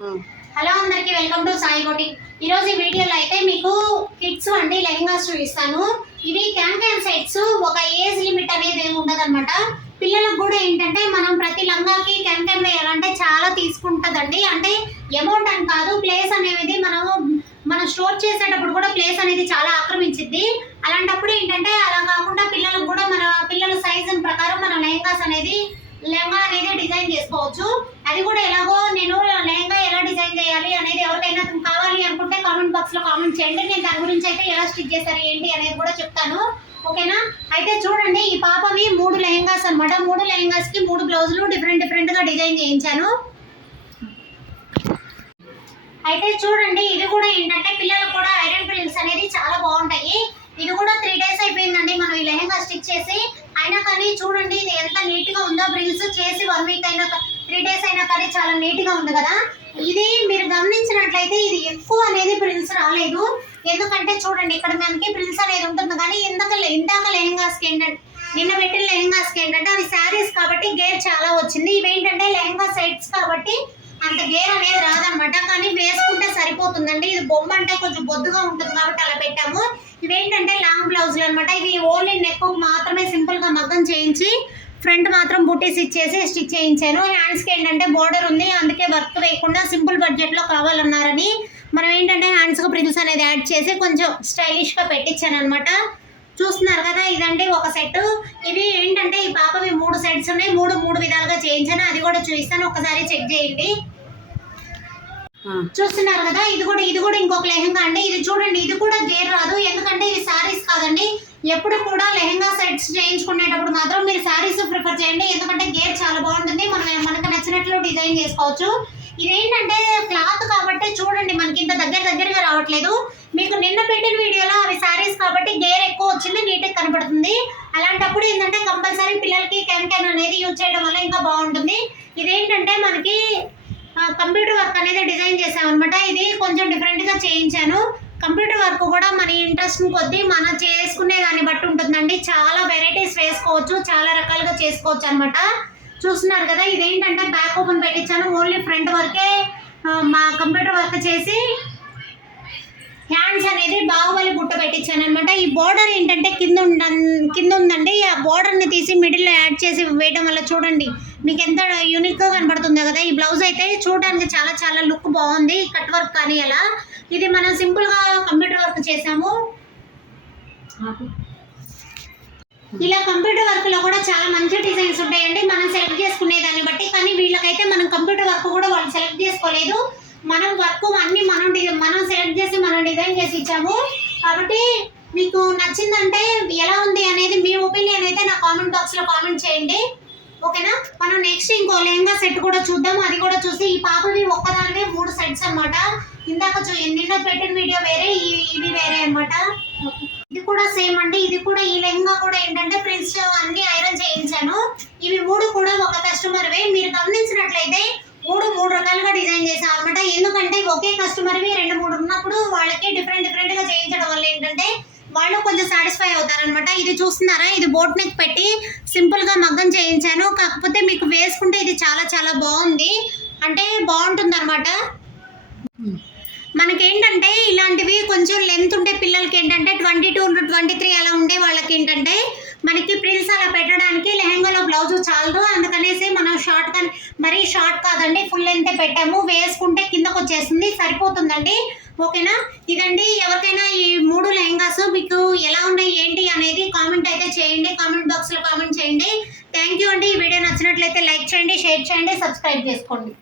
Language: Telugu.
హలో అందరికి వెల్కమ్ టు సాయి బొటిక్. ఈ రోజు ఈ వీడియోలో అయితే మీకు కిడ్స్ అండి లెహంగాస్ చూపిస్తాను. ఇవి క్యాన్ సెట్స్. ఒక ఏజ్ లిమిట్ అనేది ఏమి ఉండదన్నమాట. పిల్లలకు కూడా ఏంటంటే మనం ప్రతి లంగాకి క్యాన్ వేయాలంటే చాలా తీసుకుంటుందండి. అంటే అమౌంట్ అని కాదు, ప్లేస్ అనేది మనం స్టోర్ చేసేటప్పుడు కూడా ప్లేస్ అనేది చాలా ఆక్రమించింది. అలాంటప్పుడు ఏంటంటే అలా కాకుండా పిల్లలకు కూడా మన పిల్లల సైజు ప్రకారం మనం లెహంగా అనేది డిజైన్ చేసుకోవచ్చు. అది కూడా ఎలాగో నేను లెహంగా ఎలా డిజైన్ చేయాలి అనేది ఎవరికైనా కావాలి అనుకుంటే కామెంట్ బాక్స్ లో కామెంట్ చేయండి. నేను దాని గురించి అయితే ఎలా స్టిచ్ చేస్తారు ఏంటి అనేది కూడా చెప్తాను. ఓకేనా? అయితే చూడండి, ఈ పాపవి 3 లెహంగాస్ అనమాట. 3 లెహంగాస్ కి 3 బ్లౌజులు డిఫరెంట్ గా డిజైన్ చేయించాను. అయితే చూడండి, ఇది కూడా ఏంటంటే పిల్లలకు కూడా ఐరన్ ప్రిల్స్ అనేది చాలా బాగుంటాయి. ఇది కూడా 3 డేస్ అయిపోయిందండి మనం ఈ లెహంగా స్టిచ్ చేసి. అయినా కానీ చూడండి ఇది ఎంత నీట్ గా ఉందో. ప్రిల్స్ చేసి 1 వీక్ అయినా 3 డేస్ అయినా కానీ చాలా నీట్ గా ఉంది కదా. ఇది మీరు గమనించినట్లయితే ఇది ఎక్కువ అనేది ప్రిల్స్ రాలేదు. ఎందుకంటే చూడండి ఇక్కడ మనకి ప్రిల్స్ అనేది ఉంటుంది. కానీ ఇందాక లెహంగాస్ కి ఏంటంటే నిన్న పెట్టిన లెహంగాస్ కి ఏంటంటే అవి శారీస్ కాబట్టి గేర్ చాలా వచ్చింది. ఇవేంటంటే లెహంగా సెట్స్ కాబట్టి అంత గేర్ అనేది రాదనమాట. కానీ వేసుకుంటే సరిపోతుందండి. ఇది బొమ్మ అంటే కొంచెం బొద్దుగా ఉంటుంది కాబట్టి అలా పెట్టాము. ఇవేంటంటే లాంగ్ బ్లౌజులు అనమాట. ఇవి ఓన్లీ నెక్ మాత్రమే సింపుల్ గా మగ్గం చేయించి ఫ్రంట్ మాత్రం బుటీస్ ఇచ్చేసి స్టిచ్ చేయించాను. హ్యాండ్స్కి ఏంటంటే బోర్డర్ ఉంది, అందుకే వర్క్ వేయకుండా సింపుల్ బడ్జెట్లో కావాలన్నారని మనం ఏంటంటే హ్యాండ్స్కి ప్రిల్స్ అనేది యాడ్ చేసి కొంచెం స్టైలిష్గా పెట్టించాను అనమాట. చూస్తున్నారు కదా, ఇదంటే ఒక సెట్. ఇవి ఏంటంటే ఈ పాపవి 3 సెట్స్ ఉన్నాయి. 3 విధాలుగా చేయించాను. అది కూడా చూపిస్తాను, ఒకసారి చెక్ చేయండి. చూస్తున్నారు కదా, ఇది కూడా ఇంకొక లెహంగా అండి. ఇది చూడండి, ఇది కూడా గేర్ రాదు. ఎందుకంటే ఇది శారీస్ కాదండి. ఎప్పుడు కూడా లెహంగా సెట్స్ చేయించుకునేటప్పుడు మాత్రం మీరు శారీస్ ప్రిఫర్ చేయండి. ఎందుకంటే గేర్ చాలా బాగుంటుంది. మనకు నచ్చినట్లు డిజైన్ చేసుకోవచ్చు. ఇదేంటంటే క్లాత్ కాబట్టి చూడండి మనకి ఇంత దగ్గరగా రావట్లేదు. మీకు నిన్న పెట్టిన వీడియోలో అవి శారీస్ కాబట్టి గేర్ ఎక్కువ వచ్చింది, నీట్గా కనపడుతుంది. అలాంటప్పుడు ఏంటంటే కంపల్సరీ పిల్లలకి క్యాన్ అనేది యూజ్ చేయడం వల్ల ఇంకా బాగుంటుంది. ఇదేంటంటే మనకి కంప్యూటర్ వర్క్ అనేది డిజైన్ చేసామన్నమాట. ఇది కొంచెం డిఫరెంట్గా చేయించాను. కంప్యూటర్ వర్క్ కూడా మన ఇంట్రెస్ట్ కొద్దీ మనం చేసుకునే దాన్ని బట్టి ఉంటుందండి. చాలా వెరైటీస్ వేసుకోవచ్చు, చాలా రకాలుగా చేసుకోవచ్చు అనమాట. చూస్తున్నారు కదా, ఇదేంటంటే బ్యాక్ ఓపెన్ పెట్టించాను. ఓన్లీ ఫ్రంట్ వరకే మా కంప్యూటర్ వర్క్ చేసి హ్యాండ్స్ అనేది బాహుబలి బుట్ట పెట్టించాను అనమాట. ఈ బోర్డర్ ఏంటంటే కింద ఉందండి. ఆ బోర్డర్ని తీసి మిడిల్లో యాడ్ చేసి వేయడం వల్ల చూడండి మీకు ఎంత యూనిక్గా కనబడుతుందో కదా. ఈ బ్లౌజ్ అయితే చూడడానికి చాలా లుక్ బాగుంది. కట్ వర్క్ కానీ అలా ఇది మనం సింపుల్గా కంప్యూటర్ వర్క్ చేసాము. ఇలా కంప్యూటర్ వర్క్లో కూడా చాలా మంచి డిజైన్స్ ఉంటాయండి మనం సెలెక్ట్ చేసుకునే దాన్ని బట్టి. కానీ వీళ్ళకైతే మనం కంప్యూటర్ వర్క్ కూడా వాళ్ళు సెలెక్ట్ చేసుకోలేదు. మనం వర్క్ అన్ని మనం సెలెక్ట్ చేసి మనం డిజైన్ చేసి ఇచ్చాము. కాబట్టి మీకు నచ్చిందంటే ఎలా ఉంది అనేది మీ ఒపీనియన్ అయితే నా కామెంట్ బాక్స్లో కామెంట్ చేయండి. ఓకేనా? మనం నెక్స్ట్ ఇంకో లెహంగా సెట్ కూడా చూద్దాం. అది కూడా చూసి ఈ పాపవి ఒక్కదానివే 3 సెట్స్ అనమాట. ఇందాక నిన్న పెట్టిన వీడియో వేరే, ఇవి వేరే అనమాట. ఇది కూడా సేమ్ అండి. ఇది కూడా ఈ లెహంగా కూడా ఏంటంటే ప్రిల్స్ అన్ని ఐరన్ చేయించాను. ఇవి 3 కూడా ఒక కస్టమర్వే. మీరు గమనించినట్లయితే 3 రకాలుగా డిజైన్ చేశాను అనమాట. ఎందుకంటే ఒకే కస్టమర్వి 2-3 ఉన్నప్పుడు వాళ్ళకి డిఫరెంట్గా చేయించడం వల్ల ఏంటంటే వాళ్ళు కొంచెం సాటిస్ఫై అవుతారనమాట. ఇది చూస్తున్నారా, ఇది బోట్ నెక్ పెట్టి సింపుల్గా మగ్గం చేయించాను. కాకపోతే మీకు వేసుకుంటే ఇది చాలా బాగుంది, అంటే బాగుంటుంది అనమాట. మనకేంటంటే ఇలాంటివి కొంచెం లెంత్ ఉంటే పిల్లలకి ఏంటంటే 22-23 అలా ఉండే వాళ్ళకి ఏంటంటే మనకి ప్రిల్స్ అలా పెట్టడానికి లెహంగాలో బ్లౌజ్ చాలదు. అందుకనేసి మనం షార్ట్ కానీ మరీ షార్ట్ కాదండి, ఫుల్ లెంత్ పెట్టాము. వేసుకుంటే కిందకు వచ్చేస్తుంది, సరిపోతుందండి. ఓకేనా? ఇదండి. ఎవరికైనా ఈ 3 లెహంగాస్ మీకు ఎలా ఉన్నాయి ఏంటి అనేది కామెంట్ అయితే చేయండి. కామెంట్ బాక్స్లో కామెంట్ చేయండి. థ్యాంక్ యూ అండి. ఈ వీడియో నచ్చినట్లయితే లైక్ చేయండి, షేర్ చేయండి, సబ్స్క్రైబ్ చేసుకోండి.